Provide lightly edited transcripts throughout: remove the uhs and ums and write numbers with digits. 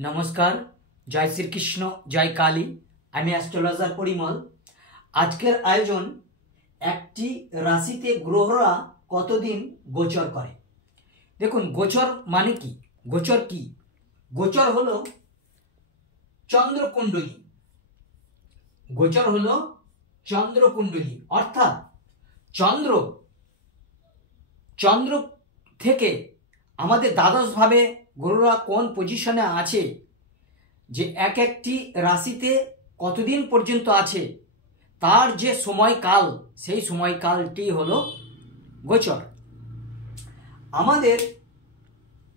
नमस्कार, जय श्री कृष्ण, जय काली। আমি অ্যাস্ট্রোলজার পরিমল। আজকের আয়োজন একটি রাশিতে গ্রহরা কতদিন গোচর করে। দেখুন, গোচর মানে কি? গোচর কি? গোচর হলো চন্দ্রকুণ্ডলী। গোচর হলো চন্দ্রকুণ্ডলী, অর্থাৎ চন্দ্র থেকে আমাদের দ্বাদশভাবে গ্রহরা কোন পজিশনে আছে, যে এক একটি রাশিতে কতদিন পর্যন্ত আছে, তার যে সময়কাল, সেই সময়কালটি হলো গোচর। আমাদের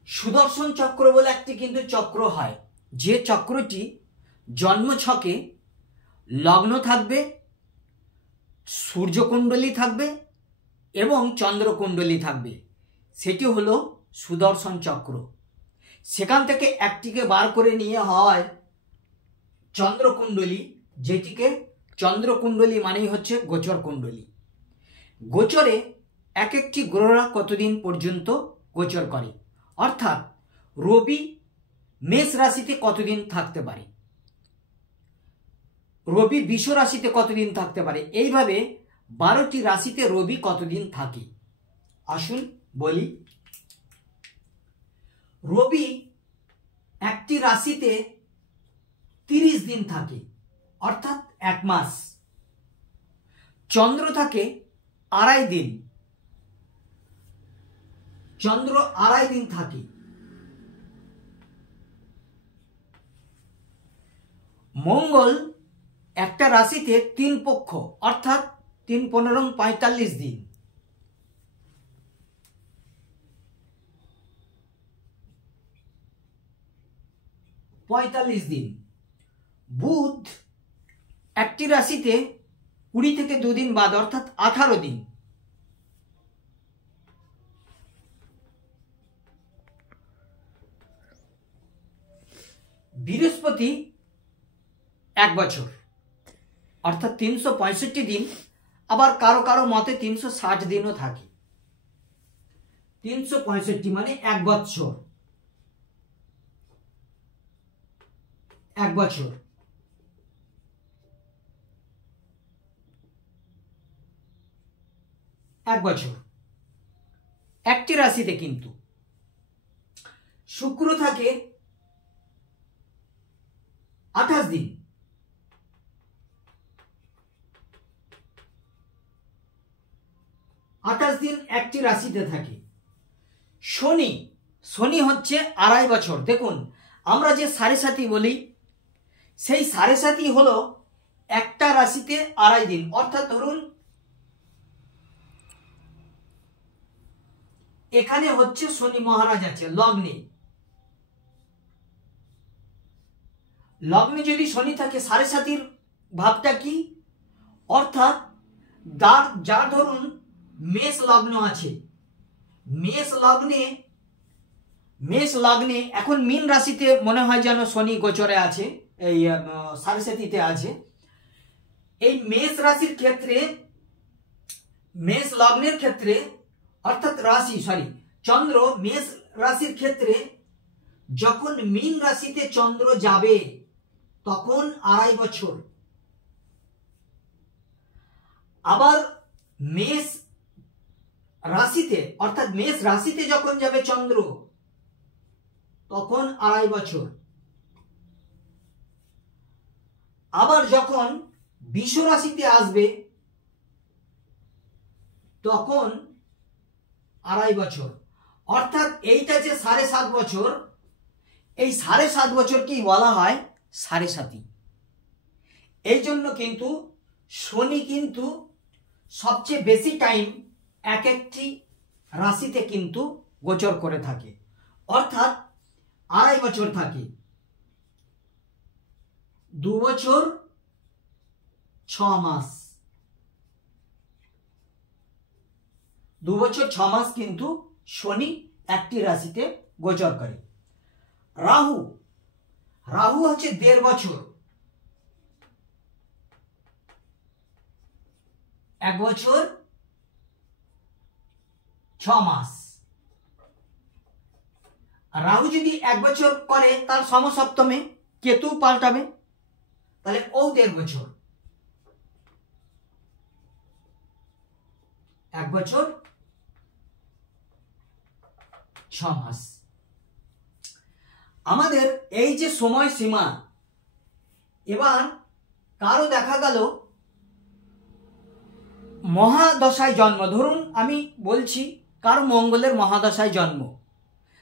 সুদর্শন চক্র বলে একটি কিন্তু চক্র হয়, যে চক্রটি জন্মছকে লগ্ন থাকবে, সূর্যকুণ্ডলী থাকবে এবং চন্দ্রকুণ্ডলী থাকবে, সেটি হলো সুদর্শন চক্র। সেখান থেকে একটিকে বার করে নিয়ে হয় চন্দ্রকুণ্ডলী, যেটিকে চন্দ্রকুণ্ডলী মানেই হচ্ছে গোচর কুণ্ডলী। গোচরে এক একটি গ্রহরা কতদিন পর্যন্ত গোচর করে, অর্থাৎ রবি মেষ রাশিতে কতদিন থাকতে পারে, রবি বৃষ রাশিতে কতদিন থাকতে পারে, এইভাবে 12টি রাশিতে রবি কতদিন থাকে। আসুন বলি। রবি একটি রাশিতে 30 দিন থাকে, অর্থাৎ 1 মাস। চন্দ্র থাকে 2.5 দিন, চন্দ্র 2.5 দিন থাকে। মঙ্গল একটা রাশিতে 3 পক্ষ, অর্থাৎ 3 15 45 দিন। বুধ একটি রাশিতে 20 থেকে 2 দিন বাদ, অর্থাৎ 18 দিন। বৃহস্পতি 1 বছর, অর্থাৎ 365 দিন। আবার কারো কারো মতে 360 দিনও থাকে। 365 মানে 1 বছর, 1 বছর। একটি রাশিতে কিন্তু শুক্র থাকে 28 দিন। একটি রাশিতে থাকে। শনি হচ্ছে 2.5 বছর। দেখুন, আমরা যে 7.5 বলি, সেই 7.5 হলো একটা রাশিতে 2.5 দিন, অর্থাৎ ধরুন এখানে হচ্ছে শনি মহারাজ আছে লগ্নে। লগ্নে যদি শনি থাকে, 7.5 ভাবটা কি? অর্থাৎ যার ধরুন মেষ লগ্ন আছে, মেষ লগ্নে এখন মীন রাশিতে মনে হয় যেন শনি গোচরে আছে, এই 7.5 আছে। এই মেষ রাশির ক্ষেত্রে, মেষ লগ্নের ক্ষেত্রে, অর্থাৎ চন্দ্র মেষ রাশির ক্ষেত্রে যখন মীন রাশিতে চন্দ্র যাবে, তখন 2.5 বছর। আবার মেষ রাশিতে, অর্থাৎ মেষ রাশিতে যখন যাবে চন্দ্র, তখন 2.5 বছর। আবার যখন বৃষ রাশিতে আসবে, তখন 2.5 বছর। অর্থাৎ এইটা যে 7.5 বছর, এই 7.5 বছরকেই বলা হয় 7.5। এই জন্য কিন্তু শনি কিন্তু সবচেয়ে বেশি টাইম এক একটি রাশিতে কিন্তু গোচর করে থাকে, অর্থাৎ 2.5 বছর থাকে। 2 বছর 6 মাস, 2 বছর 6 মাস কিন্তু শনি একটি রাশিতে গোচর করে। রাহু হচ্ছে 1.5 বছর, 1 বছর 6 মাস। আর রাহু যদি 1 বছর করে তার সমসপ্তমে কেতু পাল্টাবে, তাহলে ও 1.5 বছর, 1 বছর 6 মাস। আমাদের এই যে সময় সীমা, এবার কারো দেখা গেল মহাদশায় জন্ম, ধরুন আমি বলছি কার মঙ্গলের মহাদশায় জন্ম,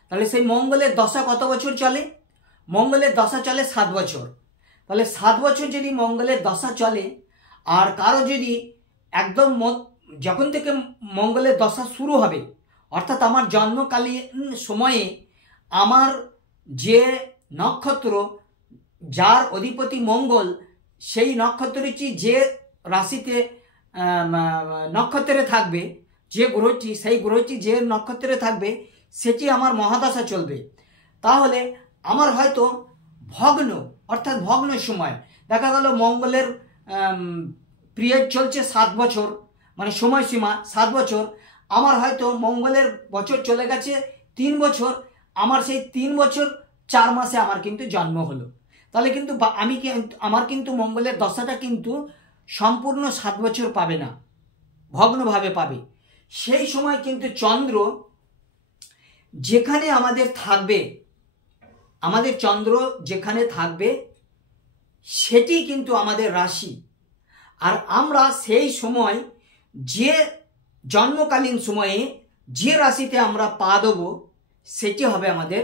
তাহলে সেই মঙ্গলের দশা কত বছর চলে? মঙ্গলের দশা চলে 7 বছর। তাহলে 7 বছর যদি মঙ্গলের দশা চলে, আর কারো যদি একদম যখন থেকে মঙ্গলের দশা শুরু হবে, অর্থাৎ আমার জন্মকালীন সময়ে আমার যে নক্ষত্র, যার অধিপতি মঙ্গল, সেই নক্ষত্রটি যে রাশিতে নক্ষত্রে থাকবে, যে গ্রহটি, সেই গ্রহটি যে নক্ষত্রে থাকবে সেটি আমার মহাদশা চলবে। তাহলে আমার হয়তো ভগ্ন, অর্থাৎ ভগ্ন সময় দেখা গেল মঙ্গলের পিরিয়ড চলছে 7 বছর, মানে সময়সীমা 7 বছর, আমার হয়তো মঙ্গলের বছর চলে গেছে 3 বছর, আমার সেই 3 বছর 4 মাসে আমার কিন্তু জন্ম হলো। তাহলে কিন্তু আমার কিন্তু মঙ্গলের দশাটা কিন্তু সম্পূর্ণ 7 বছর পাবে না, ভগ্নভাবে পাবে। সেই সময় কিন্তু চন্দ্র যেখানে আমাদের থাকবে, আমাদের চন্দ্র যেখানে থাকবে সেটি কিন্তু আমাদের রাশি। আর আমরা সেই সময় যে জন্মকালীন সময়ে যে রাশিতে আমরা পা দেব সেটি হবে আমাদের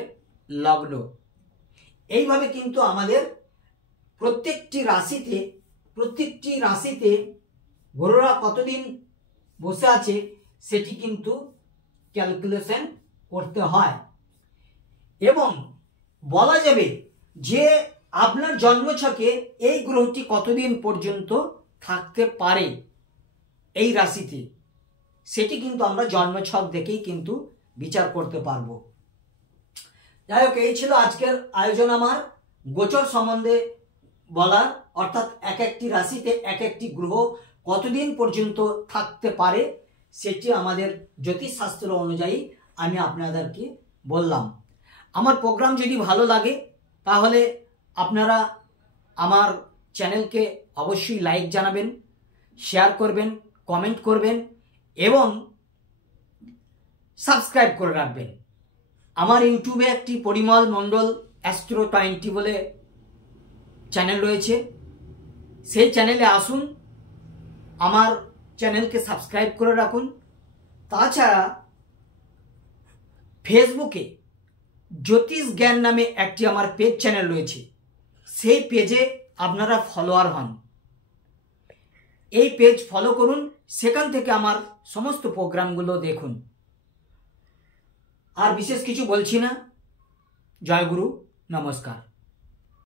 লগ্ন। এইভাবে কিন্তু আমাদের প্রত্যেকটি রাশিতে গ্রহরা কতদিন বসে আছে সেটি কিন্তু ক্যালকুলেশন করতে হয়, এবং বলা যাবে যে আপনার জন্মছকে এই গ্রহটি কতদিন পর্যন্ত থাকতে পারে এই রাশিতে, সেটি কিন্তু আমরা জন্মছক দেখেই কিন্তু বিচার করতে পারবো। যাই হোক, এই ছিল আজকের আয়োজন আমার গোচর সম্বন্ধে বলার, অর্থাৎ এক একটি রাশিতে এক একটি গ্রহ কতদিন পর্যন্ত থাকতে পারে সেটি আমাদের জ্যোতিষশাস্ত্র অনুযায়ী আমি আপনাদেরকে বললাম। আমার প্রোগ্রাম যদি ভালো লাগে তাহলে আপনারা আমার চ্যানেলকে অবশ্যই লাইক জানাবেন, শেয়ার করবেন, কমেন্ট করবেন এবং সাবস্ক্রাইব করে রাখবেন। আমার ইউটিউবে একটি পরিমল মণ্ডল অ্যাস্ট্রো 20 বলে চ্যানেল রয়েছে, সেই চ্যানেলে আসুন, আমার চ্যানেলকে সাবস্ক্রাইব করে রাখুন। তাছাড়া ফেসবুকে জ্যোতিষ জ্ঞান নামে একটি আমার পেজ চ্যানেল রয়েছে, সেই পেজে আপনারা ফলোয়ার হন। এই পেজ ফলো করুন, সেখান থেকে আমার সমস্ত প্রোগ্রামগুলো দেখুন। আর বিশেষ কিছু বলছি না। জয় গুরু, নমস্কার।